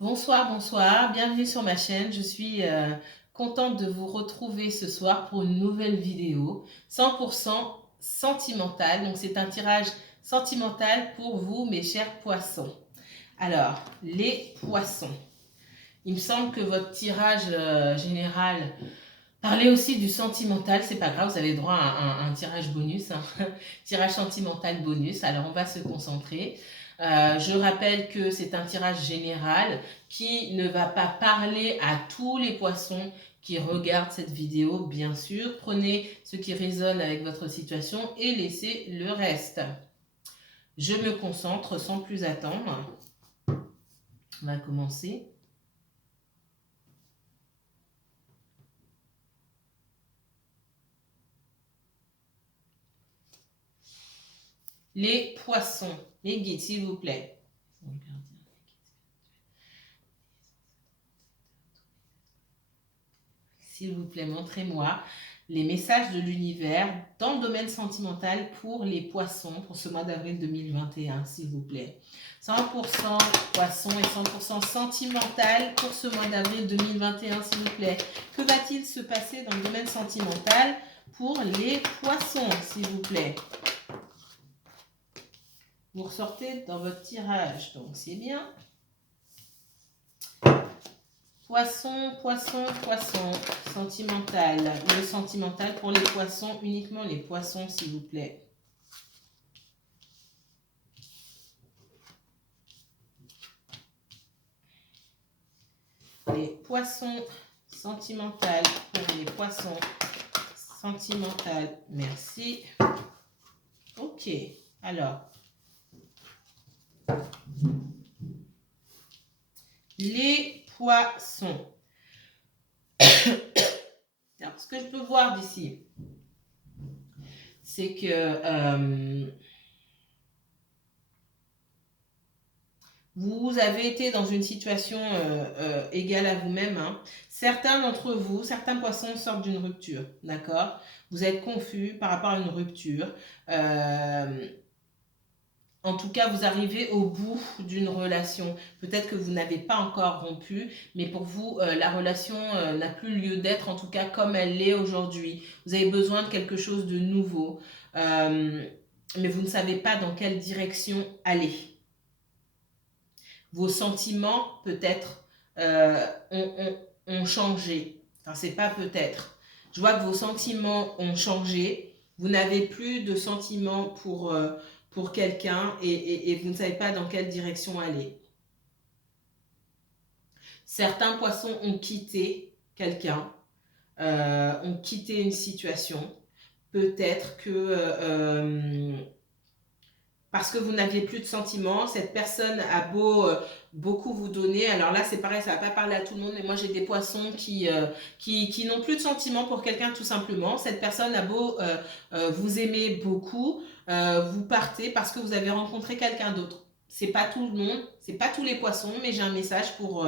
Bonsoir, bonsoir, bienvenue sur ma chaîne. Je suis contente de vous retrouver ce soir pour une nouvelle vidéo 100% sentimentale. Donc c'est un tirage sentimental pour vous, mes chers poissons. Alors, les poissons. Il me semble que votre tirage général parlait aussi du sentimental. C'est pas grave, vous avez droit à un tirage bonus, hein. Tirage sentimental bonus. Alors on va se concentrer. Je rappelle que c'est un tirage général qui ne va pas parler à tous les poissons qui regardent cette vidéo, bien sûr. Prenez ce qui résonne avec votre situation et laissez le reste. Je me concentre sans plus attendre. On va commencer. Les poissons, les guides, s'il vous plaît. S'il vous plaît, montrez-moi les messages de l'univers dans le domaine sentimental pour les poissons pour ce mois d'avril 2021, s'il vous plaît. 100% poisson et 100% sentimental pour ce mois d'avril 2021, s'il vous plaît. Que va-t-il se passer dans le domaine sentimental pour les poissons, s'il vous plaît? Vous ressortez dans votre tirage, donc c'est bien. Poisson, poisson, poisson, sentimental. Le sentimental pour les poissons, uniquement les poissons, s'il vous plaît. Les poissons, sentimental pour les poissons, sentimental, merci. Ok, alors. Les poissons. Alors, ce que je peux voir d'ici, c'est que vous avez été dans une situation égale à vous-même. Hein. Certains d'entre vous, certains poissons sortent d'une rupture, d'accord? Vous êtes confus par rapport à une rupture. En tout cas, vous arrivez au bout d'une relation. Peut-être que vous n'avez pas encore rompu, mais pour vous, la relation n'a plus lieu d'être, en tout cas comme elle l'est aujourd'hui. Vous avez besoin de quelque chose de nouveau, mais vous ne savez pas dans quelle direction aller. Vos sentiments, peut-être, ont changé. Enfin, c'est pas peut-être. Je vois que vos sentiments ont changé. Vous n'avez plus de sentiments pour quelqu'un et vous ne savez pas dans quelle direction aller. Certains poissons ont quitté quelqu'un, ont quitté une situation. Peut-être que parce que vous n'aviez plus de sentiments, cette personne a beau beaucoup vous donner, alors là c'est pareil, ça va pas parler à tout le monde, mais moi j'ai des poissons qui n'ont plus de sentiments pour quelqu'un tout simplement. Cette personne a beau vous aimer beaucoup, vous partez parce que vous avez rencontré quelqu'un d'autre. C'est pas tout le monde, c'est pas tous les poissons, mais j'ai un message pour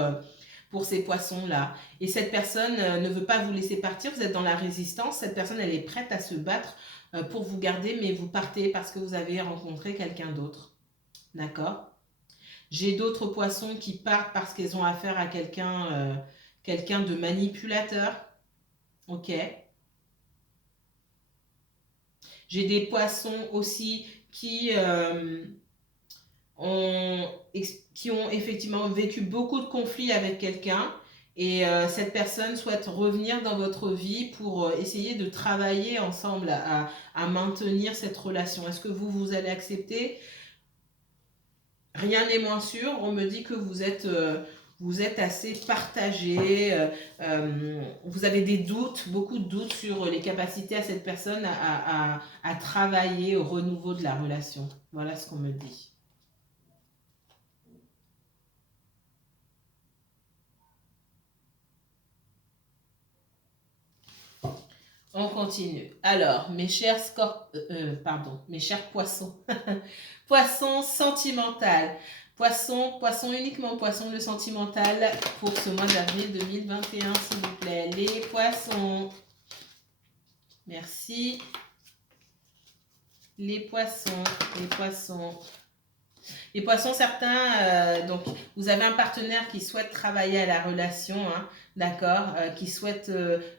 ces poissons-là. Et cette personne ne veut pas vous laisser partir, vous êtes dans la résistance, cette personne elle est prête à se battre pour vous garder, mais vous partez parce que vous avez rencontré quelqu'un d'autre. D'accord? J'ai d'autres poissons qui partent parce qu'ils ont affaire à quelqu'un de manipulateur. Ok? J'ai des poissons aussi ont, qui ont effectivement vécu beaucoup de conflits avec quelqu'un et cette personne souhaite revenir dans votre vie pour essayer de travailler ensemble à maintenir cette relation. Est-ce que vous allez accepter? Rien n'est moins sûr. On me dit que vous êtes assez partagé, vous avez des doutes, beaucoup de doutes sur les capacités à cette personne à travailler au renouveau de la relation. Voilà ce qu'on me dit. On continue. Alors, mes chers mes chers poissons. Poisson sentimental. Poisson uniquement poisson le sentimental pour ce mois d'avril 2021, s'il vous plaît. Les poissons. Merci. Les poissons, les poissons. Les poissons, certains, donc vous avez un partenaire qui souhaite travailler à la relation, hein, d'accord, qui souhaite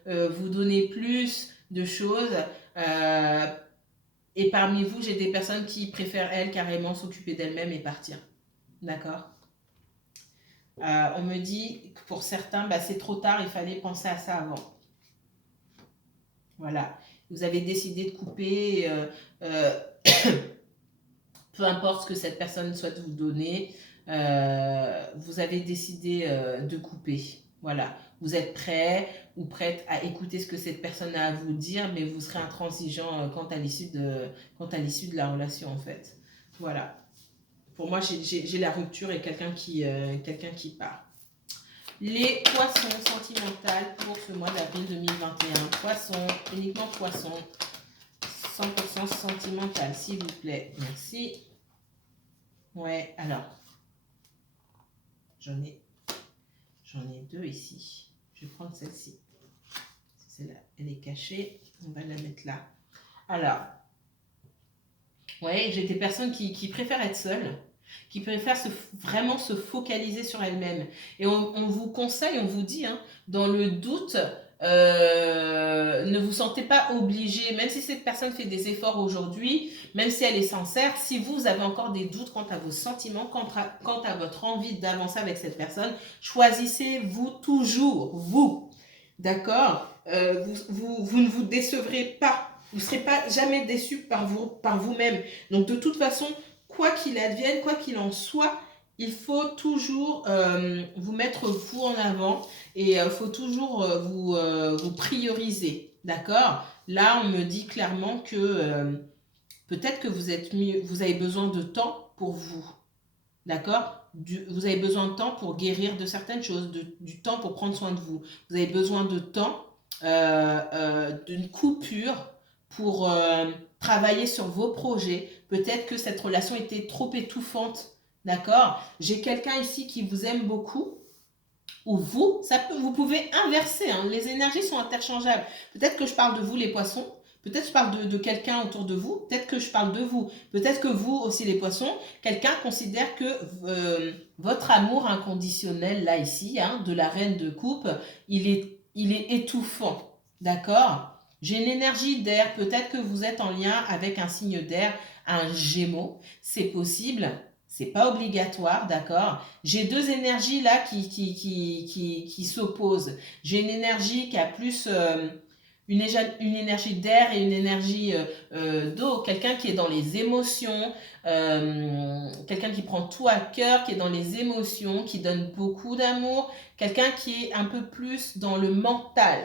vous donner plus de choses. euh, et parmi vous, j'ai des personnes qui préfèrent, elles, carrément s'occuper d'elles-mêmes et partir. D'accord. On me dit que pour certains, bah, c'est trop tard, il fallait penser à ça avant. Voilà. Vous avez décidé de couper, peu importe ce que cette personne souhaite vous donner, vous avez décidé de couper. Voilà. Vous êtes prêt ou prête à écouter ce que cette personne a à vous dire, mais vous serez intransigeant quant à l'issue de la relation, en fait. Voilà. Pour moi, j'ai la rupture et quelqu'un qui part. Les poissons sentimentales pour ce mois d'avril 2021. Poissons, uniquement poissons. 100% sentimental, s'il vous plaît. Merci. Ouais, alors. J'en ai deux ici. Je vais prendre celle-ci. Celle-là, elle est cachée. On va la mettre là. Alors. Ouais, j'ai des personnes qui préfèrent être seules, qui préfèrent vraiment se focaliser sur elles-mêmes. Et on vous conseille, on vous dit, hein, dans le doute, ne vous sentez pas obligé, même si cette personne fait des efforts aujourd'hui, même si elle est sincère, si vous avez encore des doutes quant à vos sentiments, quant à votre envie d'avancer avec cette personne, choisissez-vous toujours, vous. D'accord. Vous ne vous décevrez pas. Vous ne serez pas jamais déçu par vous-même. Donc de toute façon, quoi qu'il advienne, quoi qu'il en soit, il faut toujours vous mettre vous en avant et il faut toujours vous prioriser. D'accord. Là, on me dit clairement que peut-être que vous avez besoin de temps pour vous. D'accord. Vous avez besoin de temps pour guérir de certaines choses, du temps pour prendre soin de vous. Vous avez besoin de temps, d'une coupure pour travailler sur vos projets. Peut-être que cette relation était trop étouffante. D'accord. J'ai quelqu'un ici qui vous aime beaucoup. Ou vous pouvez inverser. Hein, les énergies sont interchangeables. Peut-être que je parle de vous, les poissons. Peut-être que je parle de quelqu'un autour de vous. Peut-être que je parle de vous. Peut-être que vous aussi, les poissons, quelqu'un considère que votre amour inconditionnel, là, ici, hein, de la reine de coupe, il est étouffant. D'accord. J'ai une énergie d'air. Peut-être que vous êtes en lien avec un signe d'air, un Gémeaux. C'est possible. C'est pas obligatoire, d'accord. J'ai deux énergies là qui s'opposent. J'ai une énergie qui a plus une énergie d'air et une énergie d'eau. Quelqu'un qui est dans les émotions, quelqu'un qui prend tout à cœur, qui est dans les émotions, qui donne beaucoup d'amour. Quelqu'un qui est un peu plus dans le mental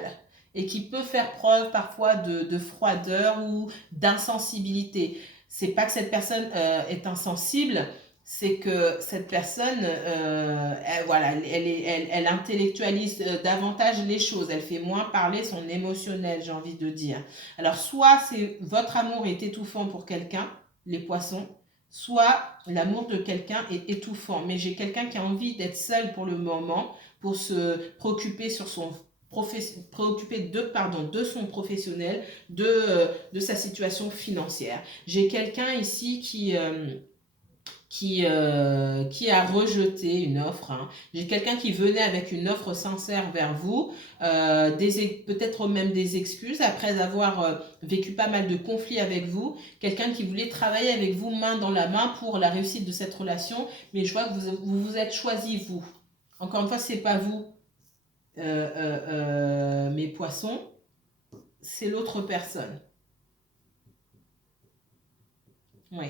et qui peut faire preuve parfois de froideur ou d'insensibilité. C'est pas que cette personne est insensible, c'est que cette personne, elle intellectualise davantage les choses, elle fait moins parler son émotionnel, j'ai envie de dire. Alors, soit votre amour est étouffant pour quelqu'un, les poissons, soit l'amour de quelqu'un est étouffant. Mais j'ai quelqu'un qui a envie d'être seul pour le moment, pour se préoccuper de son professionnel, de sa situation financière. J'ai quelqu'un ici qui a rejeté une offre. Hein. J'ai quelqu'un qui venait avec une offre sincère vers vous, peut-être même des excuses, après avoir vécu pas mal de conflits avec vous. Quelqu'un qui voulait travailler avec vous main dans la main pour la réussite de cette relation, mais je vois que vous vous êtes choisi, vous. Encore une fois, c'est pas vous, mes poissons, c'est l'autre personne. Oui.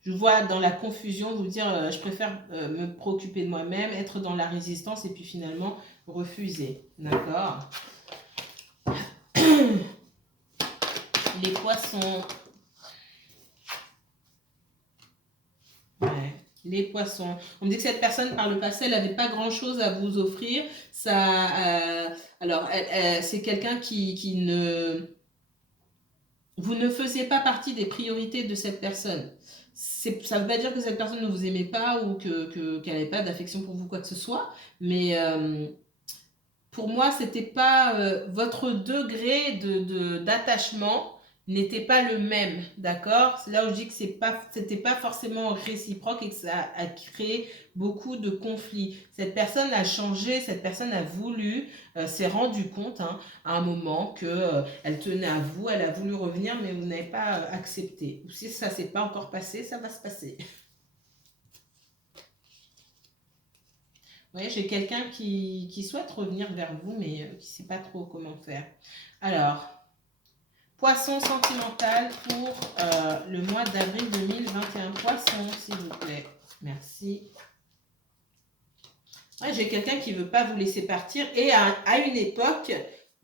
Je vois dans la confusion vous dire je préfère me préoccuper de moi-même, être dans la résistance et puis finalement refuser. D'accord. Les poissons. Ouais. Les poissons. On me dit que cette personne, par le passé, elle n'avait pas grand-chose à vous offrir. Alors, c'est quelqu'un qui ne... Vous ne faisiez pas partie des priorités de cette personne. Ça ne veut pas dire que cette personne ne vous aimait pas ou qu'elle n'avait pas d'affection pour vous, quoi que ce soit. Mais pour moi, c'était pas votre degré d'attachement n'était pas le même, d'accord? C'est là où je dis que c'était pas forcément réciproque et que ça a créé beaucoup de conflits. Cette personne a changé, cette personne a voulu, s'est rendu compte à un moment que elle tenait à vous, elle a voulu revenir, mais vous n'avez pas accepté. Ou si ça s'est pas encore passé, ça va se passer. Vous voyez, j'ai quelqu'un qui souhaite revenir vers vous, mais qui ne sait pas trop comment faire. Alors, Poisson sentimental pour le mois d'avril 2021. Poisson, s'il vous plaît. Merci. Ouais, j'ai quelqu'un qui ne veut pas vous laisser partir. Et à une époque,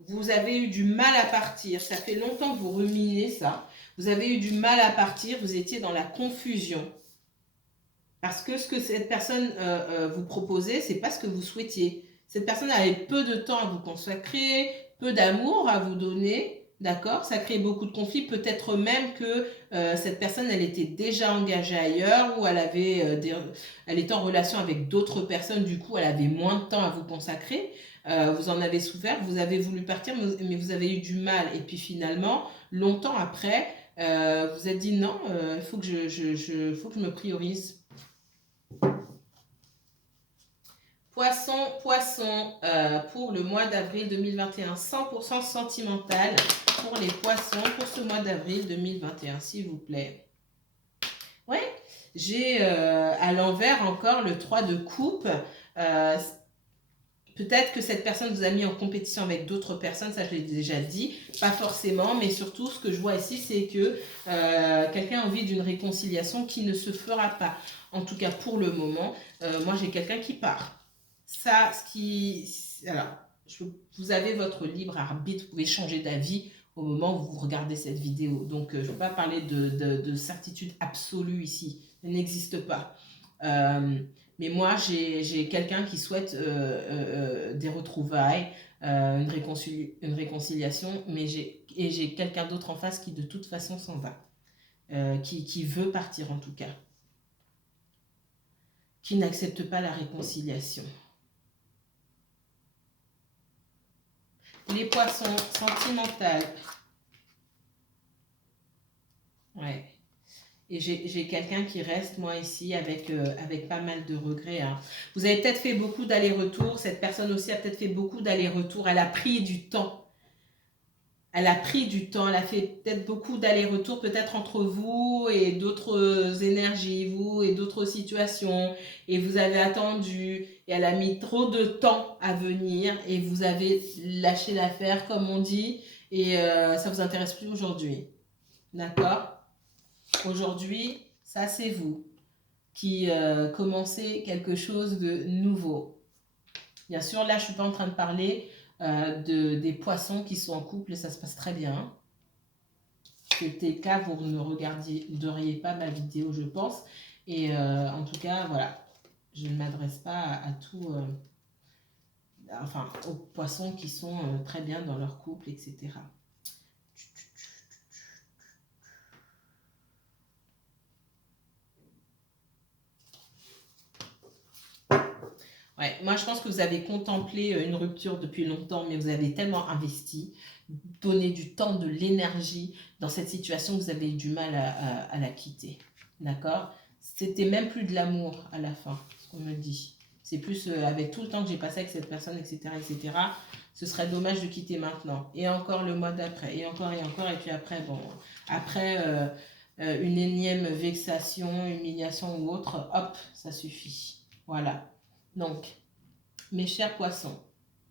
vous avez eu du mal à partir. Ça fait longtemps que vous ruminez ça. Vous avez eu du mal à partir. Vous étiez dans la confusion. Parce que ce que cette personne vous proposait, ce n'est pas ce que vous souhaitiez. Cette personne avait peu de temps à vous consacrer, peu d'amour à vous donner. D'accord? Ça crée beaucoup de conflits. Peut-être même que cette personne, elle était déjà engagée ailleurs ou elle était en relation avec d'autres personnes. Du coup, elle avait moins de temps à vous consacrer. Vous en avez souffert. Vous avez voulu partir, mais vous avez eu du mal. Et puis finalement, longtemps après, vous êtes dit non, il faut que faut que je me priorise. Poisson, pour le mois d'avril 2021, 100% sentimental pour les poissons pour ce mois d'avril 2021, s'il vous plaît. Ouais, j'ai à l'envers encore le 3 de coupe. Peut-être que cette personne vous a mis en compétition avec d'autres personnes, ça je l'ai déjà dit, pas forcément, mais surtout ce que je vois ici, c'est que quelqu'un a envie d'une réconciliation qui ne se fera pas. En tout cas pour le moment, moi j'ai quelqu'un qui part. Ça, alors, vous avez votre libre arbitre, vous pouvez changer d'avis au moment où vous regardez cette vidéo. Donc, je ne vais pas parler de certitude absolue ici, elle n'existe pas. Mais moi, j'ai quelqu'un qui souhaite des retrouvailles, une réconciliation, mais j'ai quelqu'un d'autre en face qui de toute façon s'en va, qui veut partir en tout cas, qui n'accepte pas la réconciliation. Les poissons, sentimentales. Ouais. Et j'ai quelqu'un qui reste, moi, ici, avec pas mal de regrets. Vous avez peut-être fait beaucoup d'allers-retours. Cette personne aussi a peut-être fait beaucoup d'allers-retours. Elle a pris du temps. Elle a pris du temps. Elle a fait peut-être beaucoup d'allers-retours, peut-être entre vous et d'autres énergies, vous et d'autres situations. Et vous avez attendu. Et elle a mis trop de temps à venir. Et vous avez lâché l'affaire, comme on dit. Et ça ne vous intéresse plus aujourd'hui. D'accord? Aujourd'hui, ça c'est vous qui commencez quelque chose de nouveau. Bien sûr, là je ne suis pas en train de parler des poissons qui sont en couple et ça se passe très bien. Si c'était le cas, vous ne regarderiez pas ma vidéo, je pense. Et en tout cas, voilà, je ne m'adresse pas à tout, enfin aux poissons qui sont très bien dans leur couple, etc. Ouais, moi je pense que vous avez contemplé une rupture depuis longtemps, mais vous avez tellement investi, donné du temps, de l'énergie dans cette situation que vous avez eu du mal à la quitter. D'accord? C'était même plus de l'amour à la fin, ce qu'on me dit. C'est plus avec tout le temps que j'ai passé avec cette personne, etc., etc. Ce serait dommage de quitter maintenant. Et encore le mois d'après, et encore, et puis après, bon, après une énième vexation, humiliation ou autre, hop, ça suffit. Voilà. Donc, mes chers poissons,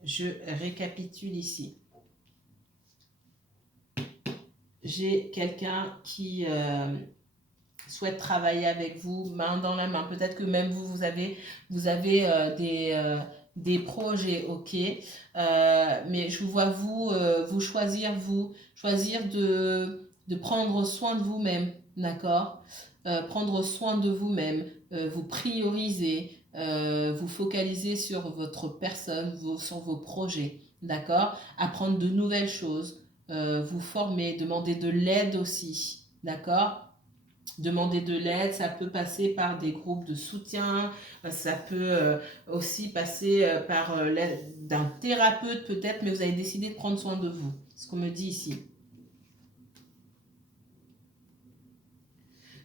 je récapitule ici. J'ai quelqu'un qui souhaite travailler avec vous, main dans la main. Peut-être que même vous avez des projets, ok. Mais je vous vois vous choisir de prendre soin de vous-même, d'accord? Prendre soin de vous-même, vous prioriser, vous focaliser sur votre personne, sur vos projets, d'accord? Apprendre de nouvelles choses, vous former, demander de l'aide aussi, d'accord? Demander de l'aide, ça peut passer par des groupes de soutien, ça peut aussi passer par l'aide d'un thérapeute peut-être, mais vous avez décidé de prendre soin de vous, ce qu'on me dit ici.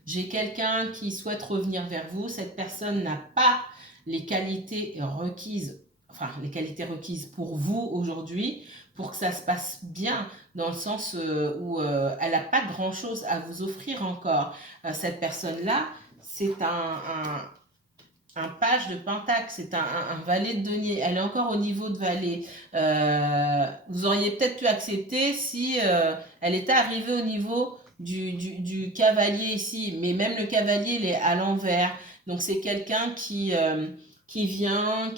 J'ai quelqu'un qui souhaite revenir vers vous. Cette personne n'a pas les qualités requises, enfin les qualités requises pour vous aujourd'hui, pour que ça se passe bien, dans le sens où elle n'a pas grand-chose à vous offrir encore. Cette personne-là, c'est un page de pentacle, c'est un valet de denier. Elle est encore au niveau de valet. Vous auriez peut-être pu accepter si elle était arrivée au niveau du cavalier ici. Mais même le cavalier, il est à l'envers. Donc c'est quelqu'un qui vient,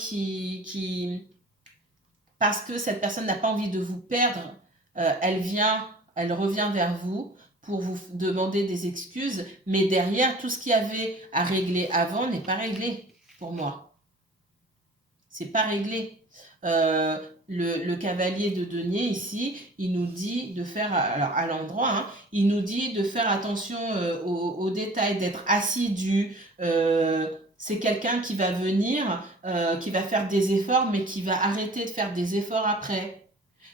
parce que cette personne n'a pas envie de vous perdre, elle revient vers vous pour vous demander des excuses, mais derrière, tout ce qu'il y avait à régler avant n'est pas réglé pour moi. C'est pas réglé. Le cavalier de denier ici, il nous dit de faire, alors à l'endroit, hein, il nous dit de faire attention aux détails, d'être assidu. C'est quelqu'un qui va venir, qui va faire des efforts, mais qui va arrêter de faire des efforts après.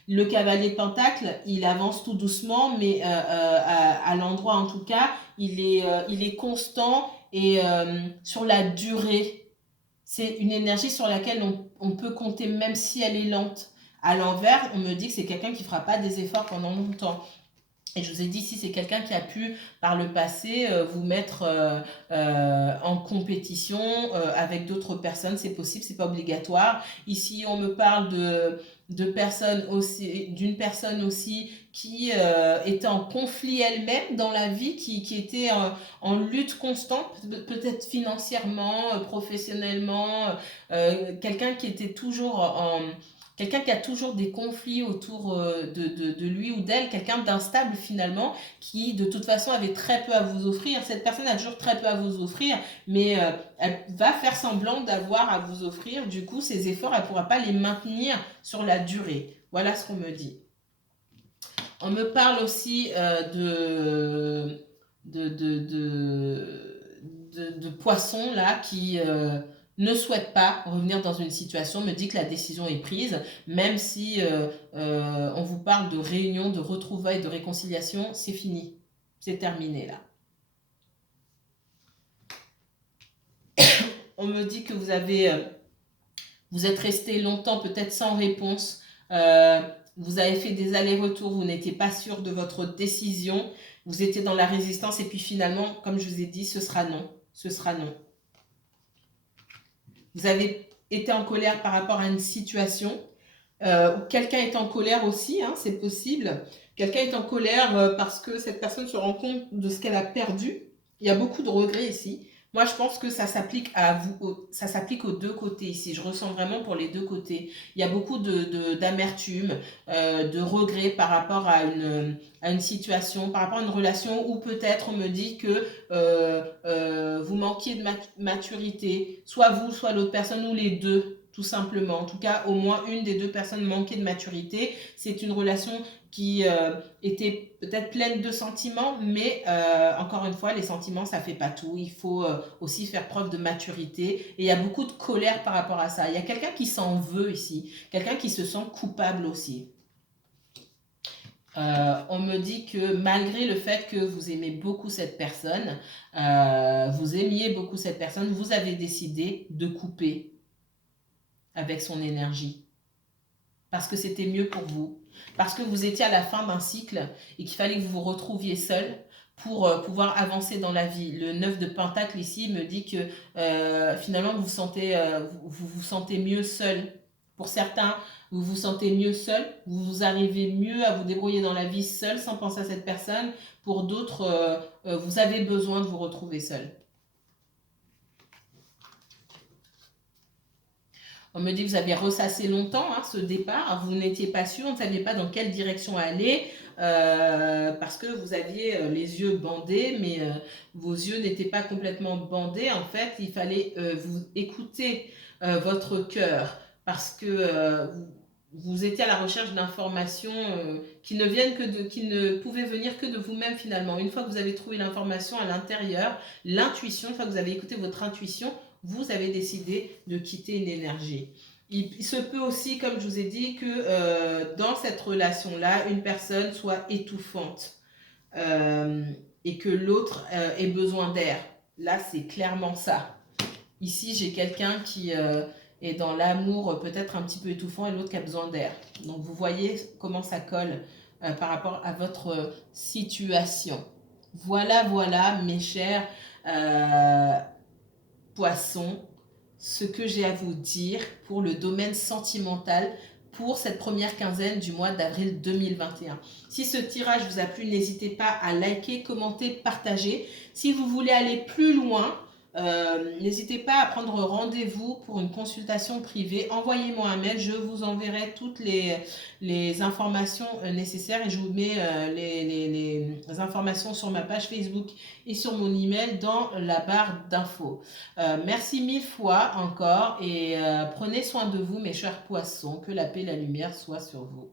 Le cavalier de pentacle, il avance tout doucement, mais à l'endroit en tout cas, il est constant et sur la durée. C'est une énergie sur laquelle on peut compter même si elle est lente. À l'envers, on me dit que c'est quelqu'un qui ne fera pas des efforts pendant longtemps. Et je vous ai dit, si c'est quelqu'un qui a pu, par le passé, vous mettre en compétition avec d'autres personnes, c'est possible, c'est pas obligatoire. Ici, on me parle de personnes aussi, d'une personne aussi qui était en conflit elle-même dans la vie, qui était en lutte constante, peut-être financièrement, professionnellement, quelqu'un qui était toujours quelqu'un qui a toujours des conflits autour de lui ou d'elle, quelqu'un d'instable finalement, qui de toute façon avait très peu à vous offrir. Cette personne a toujours très peu à vous offrir, mais elle va faire semblant d'avoir à vous offrir. Du coup, ses efforts, elle ne pourra pas les maintenir sur la durée. Voilà ce qu'on me dit. On me parle aussi de poissons là qui ne souhaitent pas revenir dans une situation, me dit que la décision est prise, même si on vous parle de réunion, de retrouvailles, de réconciliation, c'est fini, c'est terminé là. On me dit que vous êtes resté longtemps peut-être sans réponse, vous avez fait des allers-retours, vous n'étiez pas sûr de votre décision, vous étiez dans la résistance et puis finalement, comme je vous ai dit, ce sera non, ce sera non. Vous avez été en colère par rapport à une situation, quelqu'un est en colère aussi, hein, c'est possible. Quelqu'un est en colère parce que cette personne se rend compte de ce qu'elle a perdu. Il y a beaucoup de regrets ici. Moi, je pense que ça s'applique à vous, ça s'applique aux deux côtés ici. Je ressens vraiment pour les deux côtés. Il y a beaucoup d'amertume, de regrets par rapport à une situation, par rapport à une relation où peut-être on me dit que vous manquiez de maturité, soit vous, soit l'autre personne, ou les deux, tout simplement. En tout cas, au moins une des deux personnes manquait de maturité. C'est une relation qui était peut-être pleine de sentiments, mais encore une fois, les sentiments, ça fait pas tout. Il faut aussi faire preuve de maturité. Et il y a beaucoup de colère par rapport à ça. Il y a quelqu'un qui s'en veut ici, quelqu'un qui se sent coupable aussi. On me dit que malgré le fait que vous aimez beaucoup cette personne, vous aimiez beaucoup cette personne, vous avez décidé de couper avec son énergie. Parce que c'était mieux pour vous. Parce que vous étiez à la fin d'un cycle et qu'il fallait que vous vous retrouviez seul pour pouvoir avancer dans la vie. Le 9 de Pentacle ici me dit que finalement vous vous sentez mieux seul. Pour certains, vous vous sentez mieux seul, vous arrivez mieux à vous débrouiller dans la vie seul sans penser à cette personne. Pour d'autres, vous avez besoin de vous retrouver seul. On me dit que vous avez ressassé longtemps ce départ, vous n'étiez pas sûr, vous ne saviez pas dans quelle direction aller, parce que vous aviez les yeux bandés, mais vos yeux n'étaient pas complètement bandés. En fait, il fallait vous écouter votre cœur, parce que vous étiez à la recherche d'informations qui ne pouvaient venir que de vous-même finalement. Une fois que vous avez trouvé l'information à l'intérieur, l'intuition, une fois que vous avez écouté votre intuition, vous avez décidé de quitter une énergie. Il se peut aussi, comme je vous ai dit, que dans cette relation-là, une personne soit étouffante. et que l'autre ait besoin d'air. Là, c'est clairement ça. Ici, j'ai quelqu'un qui est dans l'amour peut-être un petit peu étouffant et l'autre qui a besoin d'air. Donc, vous voyez comment ça colle par rapport à votre situation. Voilà, voilà, mes chers poissons, ce que j'ai à vous dire pour le domaine sentimental pour cette première quinzaine du mois d'avril 2021. Si ce tirage vous a plu, n'hésitez pas à liker, commenter, partager. Si vous voulez aller plus loin, n'hésitez pas à prendre rendez-vous pour une consultation privée. Envoyez-moi un mail, je vous enverrai toutes les informations nécessaires et je vous mets les informations sur ma page Facebook et sur mon email dans la barre d'infos. Merci mille fois encore et prenez soin de vous mes chers poissons, que la paix et la lumière soient sur vous.